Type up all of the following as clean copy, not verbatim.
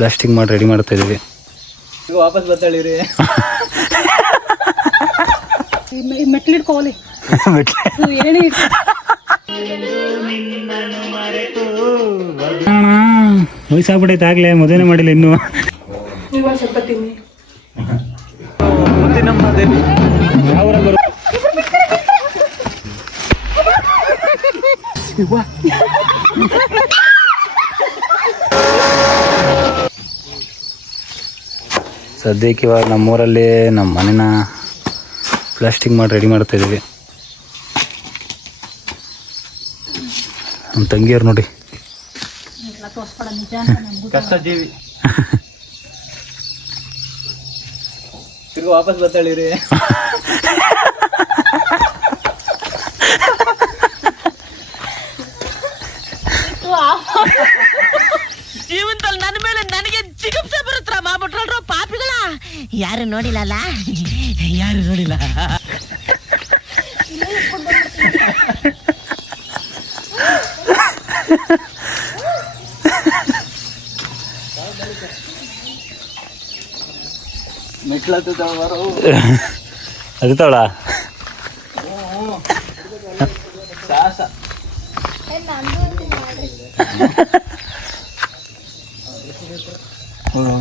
Plastic ಮಾಡಿ ready ಮಾಡ್ತಾ ಇದೀವಿ. ಈಗ ವಾಪಸ್ ಬತ್ತಾಳಿರಿ. ಮೆಟ್ಲಿಡ್ಕೋಲಿ ಏನೇ ವಯಸ್ಸಾಗ್ಬಿಟ್ಟೈತೆ ಆಗ್ಲೇ ಮದುವೆನೇ ಮಾಡಿಲ್ಲ ಇನ್ನು. ಇವಾಗ ಸ್ವಲ್ಪ ತಿನ್ನಿ. ಮುತ್ತಿನಮ್ಮ ದೇವಿ ಯಾವ ಬರು ಸದ್ಯಕ್ಕೆ ಇವಾಗ ನಮ್ಮೂರಲ್ಲಿ ನಮ್ಮ ಮನೇನ ಪ್ಲಾಸ್ಟಿಕ್ ಮಾಡಿ ರೆಡಿ ಮಾಡ್ತಾ ಇದೀವಿ. ನಮ್ಮ ತಂಗಿಯರು ನೋಡಿ ಕಷ್ಟ ಜೀವಿ. ಈಗ ವಾಪಸ್ ಬತ್ತಾಳಿರಿ. ಜೀವನದಲ್ಲಿ ನನ್ನ ಮೇಲೆ ನನಗೆ ಜಿಗುಪ್ಸೆ ಬರುತ್ತರ ಮಾಡ್ಬಿಟ್ರಲ್ರ ಪಾಪಿಗಳ. ಯಾರು ನೋಡಿಲ್ಲ, ಯಾರು ನೋಡಿಲ್ಲ. ಅದಿತಾಳ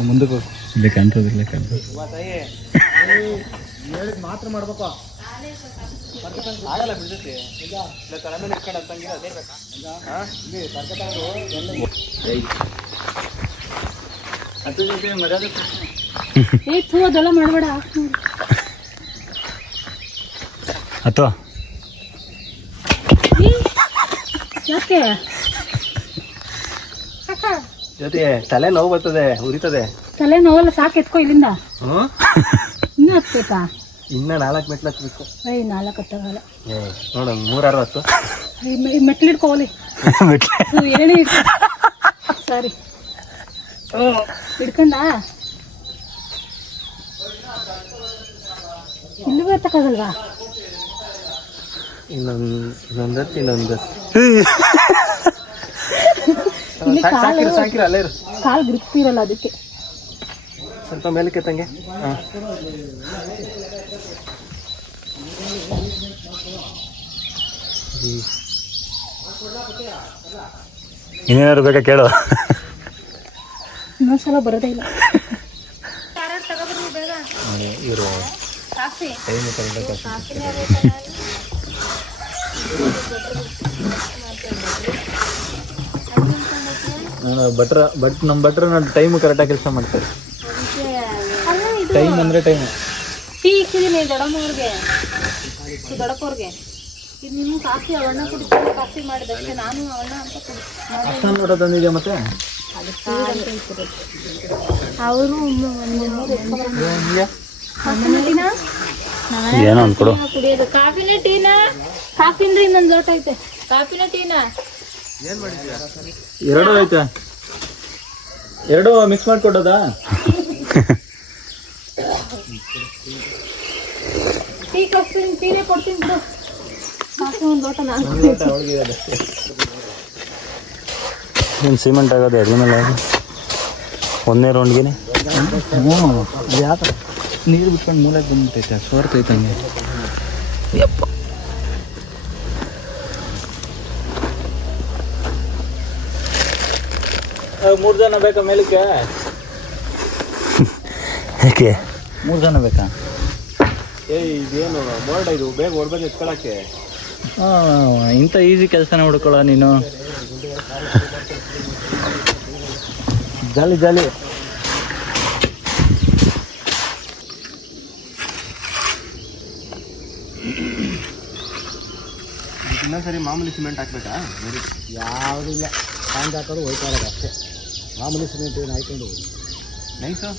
ಮುಂದಕ್ಕೆ ಇಲ್ಲಿ ಕಾಣ್ತದಿಲ್ಲ ಕಾಣ್ತದೆ. ಮಾತ್ರ ಮಾಡ್ಬೇಕು. ಆಗಲ್ಲ ಬಿಡ್ತೈತಿ. ತಲೆ ಮೇಲೆ ಇಟ್ಕೊಂಡು ಅಂತಂಗಿಲ್ಲ ಅದೇ ಬೇಕಾ? ಅದ್ರ ಜೊತೆ ಮರ್ಯಾದೆ ಅದೆಲ್ಲ ಮಾಡಬೇಡ. ಅಥವಾ ಯಾಕೆ ಜೊತೆ ತಲೆ ನೋವು ಬರ್ತದೆ, ಉರಿತದೆ. ತಲೆ ನೋವಲ್ಲ, ಸಾಕು ಎತ್ಕೋ ಇಲ್ಲಿಂದ. ಇನ್ನೂ ಹತ್ಬೇಕಾ? ಇನ್ನ 4 ಮೆಟ್ಲು ಹತ್ಬೇಕು. 4 ಹತ್ತಾಗಲ್ಲ ನೋಡ 360. ಮೆಟ್ಲಿಡ್ಕೋಲಿ ಏನೇ ಸರಿ ಹಿಡ್ಕೊಂಡ ಇಲ್ಲಿಗೂ ಎತ್ತಕ್ಕಾಗಲ್ವಾ? ಇನ್ನೊಂದತ್ತು ಇಲ್ಲಿ ಸಾಕಿರ ಅಲ್ಲೇ ಇರು. ಕಾಲು ಗ್ರಿಪ್ ಇರಲ್ಲ, ಅದಕ್ಕೆ ಸ್ವಲ್ಪ ಮೇಲಕ್ಕೆ ತಂಗೆ. ಇನ್ನೇನಾದ್ರು ಬೇಕಾ ಕೇಳು. ಇನ್ನೊಂದ್ಸಲ ಬರೋದೇ ಇಲ್ಲ. ನಮ್ಮ ಭಟ್ರ ಟೈಮ್ ಕರೆಕ್ಟಾಗಿ ಕೆಲಸ ಮಾಡ್ತಾರೆ. ಟೈಮ್ ಅಂದ್ರೆ ಟೈಮ್. ಟೀ ಇಕ್ಕಿದ್ದೀನಿ ದೊಡ್ಡಮ್ಮವ್ರಿಗೆ, ದೊಡ್ಡಪ್ಪವ್ರಿಗೆ. ಇದು ನಿಮ್ಮ ಕಾಫಿ ಅವಣ್ಣ ಕುಡಿತೀನಿ, ಕಾಫಿ ಮಾಡಿದಷ್ಟೇ. ನಾನು ಅವಣ್ಣ ಅಂತ ಅಷ್ಟೊಂದು ನೋಡ ತಂದಿದ್ಯಾ ಮತ್ತೆ? ಅವರು ಏನೋ ಅನ್ಕೊಡು. ಕುಡಿಯೋದು ಕಾಫಿನ ಟೀನಾ? ಕಾಫಿ ಅಂದ್ರೆ ಇನ್ನೊಂದು ಲೋಟ ಐತೆ. ಕಾಫಿನ ಟೀನಾ? ಎರಡೂ ಐತೆ, ಎರಡೂ ಮಿಕ್ಸ್ ಮಾಡಿಕೊಡೋದಾ? ಟೀ ಕೊಡ್ತೀನಿ, ಟೀನೇ ಕೊಡ್ತೀನಿ ಬಿಡು. ಕಾಫಿ ಒಂದು ಲೋಟ ನಾನು ಏನು ಸಿಮೆಂಟ್ ಆಗೋದು ಅದ್ರ ಮೇಲೆ ಒಂದೇ ರೌಂಡ್ಗೆ. ಯಾಕೆ ನೀರು ಬಿಟ್ಕೊಂಡು ಮೂಲಕ್ಕೆ ಬಂದ್ಬಿಟ್ಟೈತೆ, ಸೋರ್ತೈತೆ ಹಂಗೆ. ಯಪ್ಪ, ಮೂರು ಜನ ಬೇಕಾ ಮೇಲಕ್ಕೆ? ಯಾಕೆ 3 ಜನ ಬೇಕಾ? ಇದೇನು ಬೋರ್ಡ್ ಇದು, ಬೇಗ ಹೊಡ್ಬೇಕು ಎತ್ಕೊಳಕ್ಕೆ. ಇಂಥ ಈಸಿ ಕೆಲಸನ ಹುಡ್ಕೊಳ್ಳೋ ನೀನು. ಜಾಲಿ ಜಾಲಿ. ಇನ್ನೊಂದ್ಸರಿ ಮಾಮೂಲಿ ಸಿಮೆಂಟ್ ಹಾಕ್ಬೇಕಾ? ಯಾವುದಿಲ್ಲ, ಪಾಂಚ್ ಹಾಕೋದು ಹೋಯ್ತಾರದು ಅಷ್ಟೇ. ಮಾಮೂಲಿ ಸಿಮೆಂಟ್ ಏನು ಹಾಕೊಂಡು ನೈಸು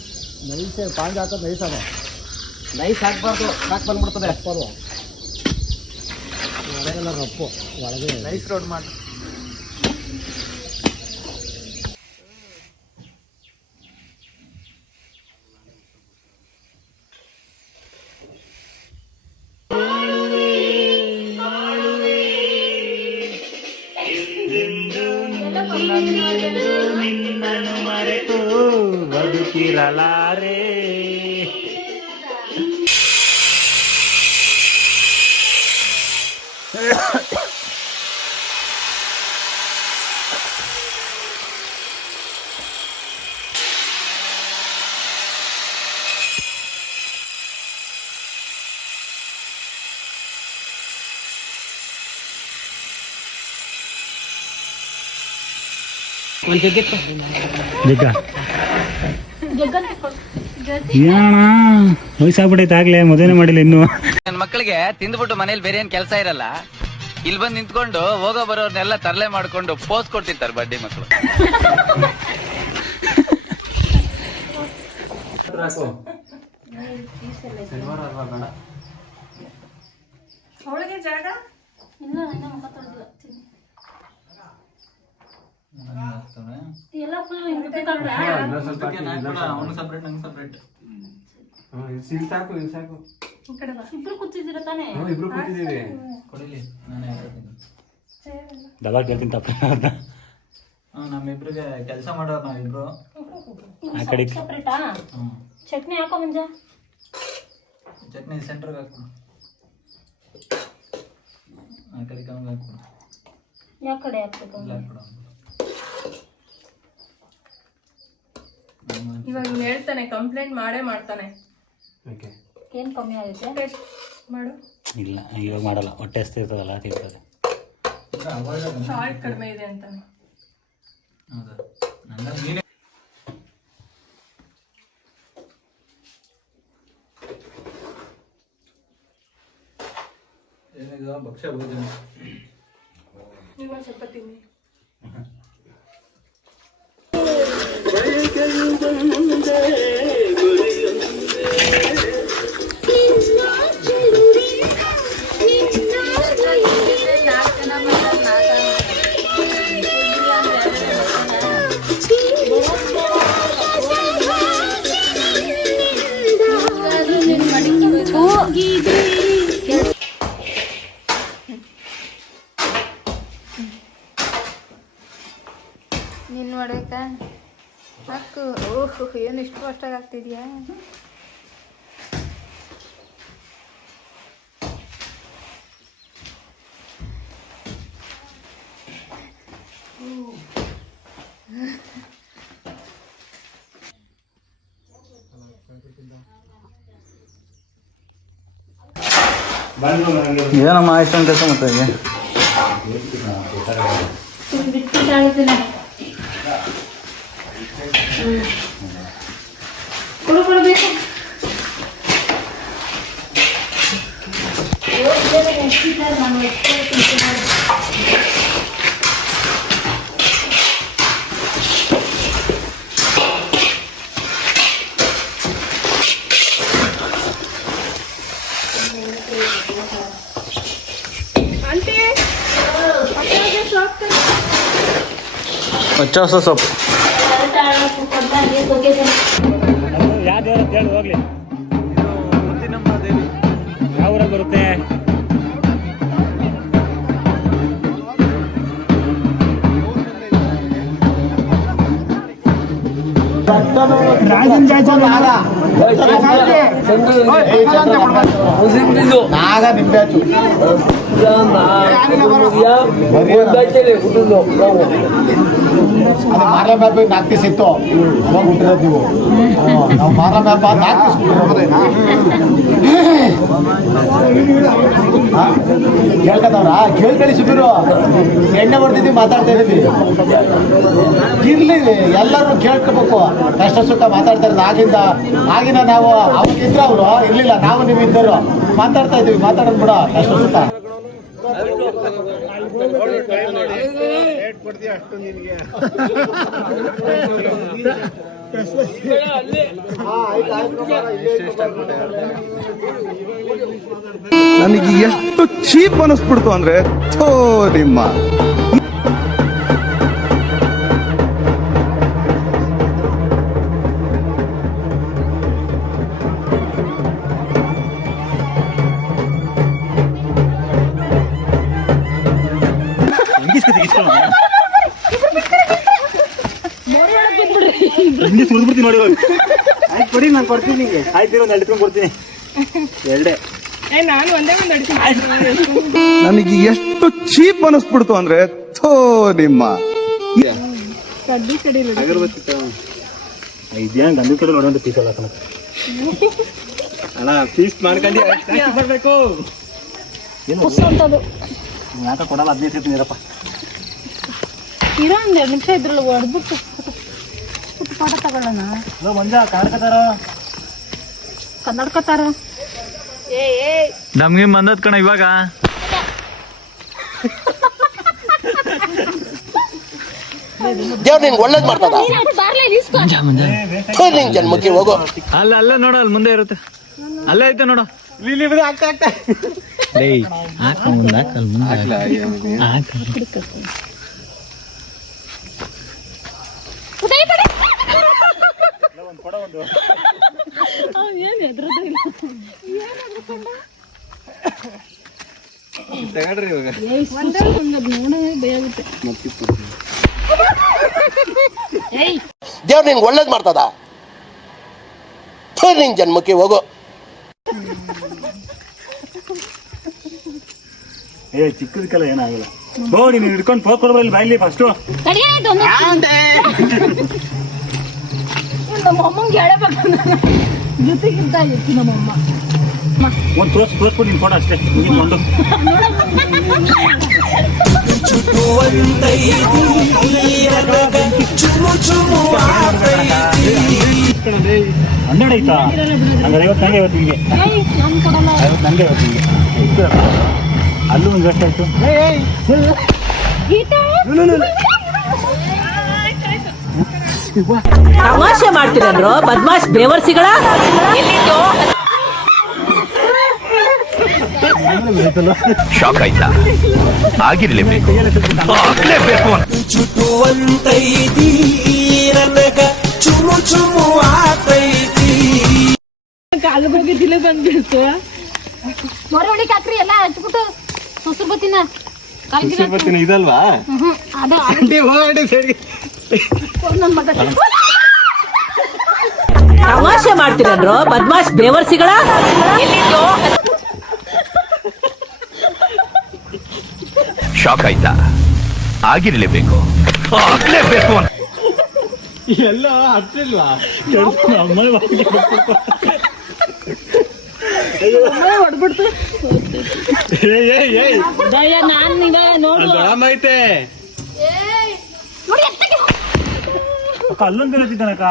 ಪಾಂಚ್ ಹಾಕೋದು ನೈಸ್. ಅದ ನೈಸ್ ಹಾಕ್ಬಾರ್ದು, ಸಾಕು ಬಂದ್ಬಿಡ್ತದೆ. ಹಾಕ್ಬಾರ್ದು, ಹೊರಗೆಲ್ಲ ರಪ್ಪು, ಒಳಗೆ ನೈಸ್ ರೋಡ್ ಮಾಡಿ. ನಿನ್ನನು ಮರೆತು ಬದುಕಿರಲಾರೆ. ಜಗ್ಗ ಏನಣ್ಣ ವಯಸ್ಸಾಗ್ಬಿಟ್ಟೈತೆ ಆಗ್ಲೇ ಮದುವೆನೇ ಮಾಡಿಲ್ಲ ಇನ್ನು. ನನ್ನ ಮಕ್ಕಳಿಗೆ ತಿಂದ್ಬಿಟ್ಟು ಮನೇಲಿ ಬೇರೆ ಏನ್ ಕೆಲಸ ಇರಲ್ಲ, ಇಲ್ಲಿ ಬಂದು ನಿಂತ್ಕೊಂಡು ಹೋಗೋ ಬರೋರ್ನೆಲ್ಲ ತರಲೆ ಮಾಡ್ಕೊಂಡು ಪೋಸ್ ಕೊಡ್ತಿರ್ತಾರೆ ಬಡ್ಡಿ ಮಕ್ಕಳು. ಅವಳಿಗೆ ಜಾಗ ಇಲ್ಲ, ಮುಖ ತೊಳೆದಿಲ್ಲ. ಎಲ್ಲ ಫುಲ್ ಇಬ್ರು ಕೂತಿದ್ದೀರ ತಾನೇ? ದಬಾ ಕೇಳ್ತೀನಿ ತಪ್ಪ. ನಮ್ಮಿಬ್ರಿಗೆ ಕೆಲಸ ಮಾಡೋರು ನಾವಿಬ್ರು. ಆ ಕಡೆ ಸಪ್ರೇಟಾ? ಚಟ್ನಿ ಹಾಕೋ ಮಂಜ. ಚಟ್ನಿ ಸೆಂಟ್ರಿಗೆ ಹಾಕು. ಆ ಕಡೆ ಕಮ್ಗೆ ಹಾಕು. ಯಾವ ಕಡೆ ಹಾಕ್ಬೇಕು? ಇವಾಗ ಇವ್ನು ಹೇಳ್ತಾನೆ, ಕಂಪ್ಲೇಂಟ್ ಮಾಡೇ ಮಾಡ್ತಾನೆ. ಏನ್ ಕಮ್ಮಿ ಆಗುತ್ತೆ? ಟೆಸ್ಟ್ ಮಾಡು. ಇಲ್ಲ ಇವಾಗ ಮಾಡಲ್ಲ, ಹೊಟ್ಟೆ ಹಸ್ತಿರ್ತದಲ್ಲ ತಿರ್ತದೆ. ಸಾಲ್ಟ್ ಕಡಿಮೆ ಇದೆ ಅಂತಾನೆ. ಏನಿದೆ ಭಕ್ಷ್ಯ ಭೋಜನ. ನೀವು ಒಂದು ಸ್ವಲ್ಪ ತಿನ್ನಿ. ನೀನು ನೋಡ್ಬೇಕಾ ಹಾಕು. ಓಹೋ, ಏನು ಇಷ್ಟು ಫಾಸ್ಟಾಗಿ ಆಗ್ತಿದ್ಯಾ? ಏನಮ್ಮ ಇಷ್ಟೊಂದು ಕೆಲಸ ಮಾಡ್ತಾ ಕೊಡಬೇಕು. अच्छा सा सब ಯಾವ ದೇವ್ರ ಹೇಳಿ ಹೋಗ್ಲಿ. ಯಾವ ಊರಾಗ ಬರುತ್ತೆ? ನಾಗ ನಿಂಬೆ ಅದು ಮಾರಲ ಮ್ಯಾಪ್ 4 ದಿವಸ ಇತ್ತು, ಅವಾಗ ಹುಟ್ಟಿರೋದು ನೀವು. ನಾವು ಮಾರಲ ಮ್ಯಾಪ್ 4 ದಿವಸ ಕೇಳ್ಕದವ್ರ ಕೇಳ್ಕೊಳ್ಳಿ. ಸುಮ್ಮರು ಎಣ್ಣೆ ಬರ್ತಿದ್ದೀವಿ, ಮಾತಾಡ್ತಾ ಇದ್ದೀವಿ. ಇರ್ಲಿ, ಎಲ್ಲರೂ ಕೇಳ್ಕೋಬೇಕು. ಕಷ್ಟ ಸುಖ ಮಾತಾಡ್ತಾ ಇರೋದು ಆಗಿನ ನಾವು ಅವಾಗಿದ್ರು ಅವರು ಇರ್ಲಿಲ್ಲ, ನಾವು ನೀವು ಇದ್ದರು ಮಾತಾಡ್ತಾ ಇದ್ದೀವಿ. ಮಾತಾಡೋದು ಬಿಡ, ಕಷ್ಟ ಸುಖ. ನನಗೆ ಎಷ್ಟು ಚೀಪ್ ಅನಿಸ್ಬಿಡ್ತು ಅಂದ್ರೆ ನಿಮ್ಮ ಹಿಂಗೆ ಸುರಿದ್ಬಿಡ್ತೀನಿ ನೋಡಿ ಇವಾಗ. ಆಯ್ತು ಕೊಡಿ, ನಾನು ಕೊಡ್ತೀನಿ ನಿಮಗೆ. ಆಯ್ತು ಒಂದು ಎಳ್ಕೊಂಡು ಕೊಡ್ತೀನಿ. ಎರಡೇ ನಾನು ಒಂದೇ ಒಂದು ಅಡಿಕೆ ನನಗೆ ಎಷ್ಟು ಚೀಪ್ ಅನಿಸ್ಬಿಡ್ತು ಅಂದ್ರೆ ಥೋ ನಿಮ್ಮ ಕಡ್ಡಿ ಕಡಿಲಿ ಇದೇನು ಗಂಧದ ಕಡೆ ನೋಡೋಂಥ ಪೀಸ್ ಅಲ್ಲ ಕಣಕ್ಕ. ಅಲ್ಲ ಪೀಸ್ ಮಾಡ್ಕೊಂಡು ಬರಬೇಕು. ಏನು ಯಾಕೆ ಕೊಡಲ್ಲ? 15 ಸೆಕೆಂಡ್ ಇರಪ್ಪ. ಇರೋ ಒಂದು 2 ನಿಮಿಷ ಇದ್ರಲ್ಲಿ ಹೊಡೆದ್ಬಿಟ್ಟು ಪಾಠ ತಗೊಳ್ಳೋಣ. ಮಂಜ ಕಾಡ್ಕತಾರ ಕನ್ನಡಕತ್ತಾರ. ನಮ್ಗೆ ಬಂದದ್ ಕಣ ಇವಾಗ. ದೇವ್ರು ನಿಂಗೆ ಒಳ್ಳೇದ್ ಮಾಡ್ತದ. ನಿಂಗೆ ಜನ್ಮಕ್ಕೆ ಹೋಗೋ. ಅಲ್ಲ ನೋಡ, ಅಲ್ಲಿ ಮುಂದೆ ಇರುತ್ತೆ. ಅಲ್ಲೇ ಐತೆ ನೋಡು. ದೇವ್ರು ನಿಂಗೆ ಒಳ್ಳೇದ್ ಮಾಡ್ತದ. ನಿಂಗೆ ಜನ್ಮಕ್ಕೆ ಹೋಗೋ. ಚಿಕ್ಕದಕ್ಕೆಲ್ಲ ಏನಾಗಲ್ಲ. ನೀನು ಹಿಡ್ಕೊಂಡು ಫೋನ್ ಕೊಡ್ಬಲ್ಲಿ ಬಾಯ್ಲಿ ಫಸ್ಟು. ನಮ್ಮಮ್ಮಂಗೆ ಹೇಳಬೇಕು, ಜೊತೆಗಿಂತ ಇತ್ತು ನಮ್ಮಮ್ಮ. ಒಂದು ತೋರಿಸ್ಬಿಟ್ಟು ನೀನು ಕೊಡ ಅಷ್ಟೇ. ಕೊಂಡು ಹನ್ನೆರಡು ಆಯ್ತಾ? ಹಂಗಾರೆ 50 ನಂಗೆ 50 ನಿಮಗೆ. 50 ನಂಗೆ 50 ನಿಮಗೆ. ಅಲ್ಲೂ ಒಂದು ಎಷ್ಟು ಆಯ್ತು? ತಮಾಷೆ ಮಾಡ್ತೀರಲ್ರೋ ಬದ್ಮಾಶ್ ಬೇವರ್ಸಿಗಳ. ಶಾಕ್ ಆಯ್ತಾ? ಆಗಿರ್ಲೇಬೇಕು. ಕಾಲಿಗೋಗಿದ್ದಿಲ್ಲ ಬಂದ್ಬಿಡ್ತು. ಮೊರವಳಿ ಕಾಕ್ರಿ ಎಲ್ಲ ಹಚ್ಬಿಟ್ಟು ಮೊಸರು ಬತ್ತಿನ ಇದಲ್ವಾ? ತಮಾಷೆ ಮಾಡ್ತೀರಲ್ರೋ ಬದ್ಮಾಶ್ ಬೇವರ್ಸಿಗಳ. ಶಾಕ್ ಆಯ್ತಾ? ಆಗಿರ್ಲೇಬೇಕು. ಆಗ್ಲೇಬೇಕು. ಎಲ್ಲ ಹತ್ತಿಲ್ವಾ? ಹೊಡ್ಬಿಡ್ತು. ನಾನ್ ನೋಡು ಐತೆ ಅಲ್ಲೊಂದು ಹೇಳ್ತಿದ್ದಾನಕ್ಕ.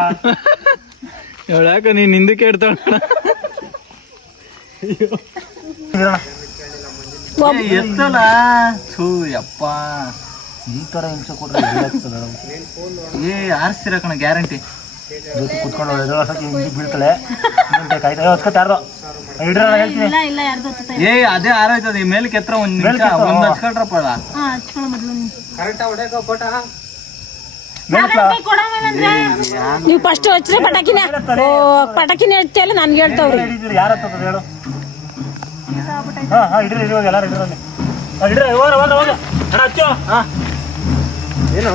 ಯಾಕ ನೀನ್ ಹಿಂದಕ್ಕೆ ಇಡ್ತಾಳ. ಎತ್ತಲ್ಲ ಯಪ್ಪ. ಈ ತರ ಹಿಂಸೆ ಕೊಟ್ರೆ ಆರಿಸ್ತೀರ ಕಣ ಗ್ಯಾರಂಟಿ. ಜೊತೆ ಕುತ್ಕೊಂಡು ಬೀಳ್ತಾಳೆ. ಹಚ್ಕೊತಾರ ಹೇಳ್ತೀನಿ. ಅದೇ ಆರೋಯ್ತದ. ಈ ಮೇಲೆ ಕೆತ್ರ ಒಂದ್ ನಿಮಿಷ ಒಂದ್ ಹಚ್ಕೊಳ್ರಪ್ಪ. ನೀವು ಫಸ್ಟ್ ಹಚ್ಚ್ರೆ ಪಟಾಕಿನ ಪಟಾಕಿನ ಹಚ್ಚಲ್ಲ ನನ್ಗೆ ಹೇಳ್ತಾವ್ರಿ. ಯಾರ ಹೇಳು. ಇಡ್ರಿ ಇವಾಗ ಎಲ್ಲಾರು ಇಡ್ರಲ್ಲಿ ಇಡ್ರಿ. ಅಣ್ಣ ಹಚ್ಚು. ಏನು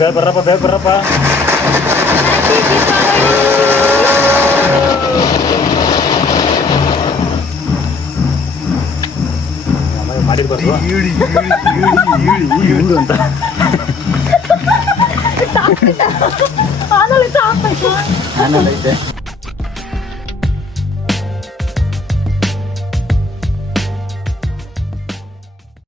ಬೇಗ ಬರ್ರಪ್ಪ, ಬೇಗ ಬರ್ರಪ್ಪ. ಮಾಡಿರ್ಬಾರ್ದು ಅಂತ. ಆನಂದ ಐತೆ.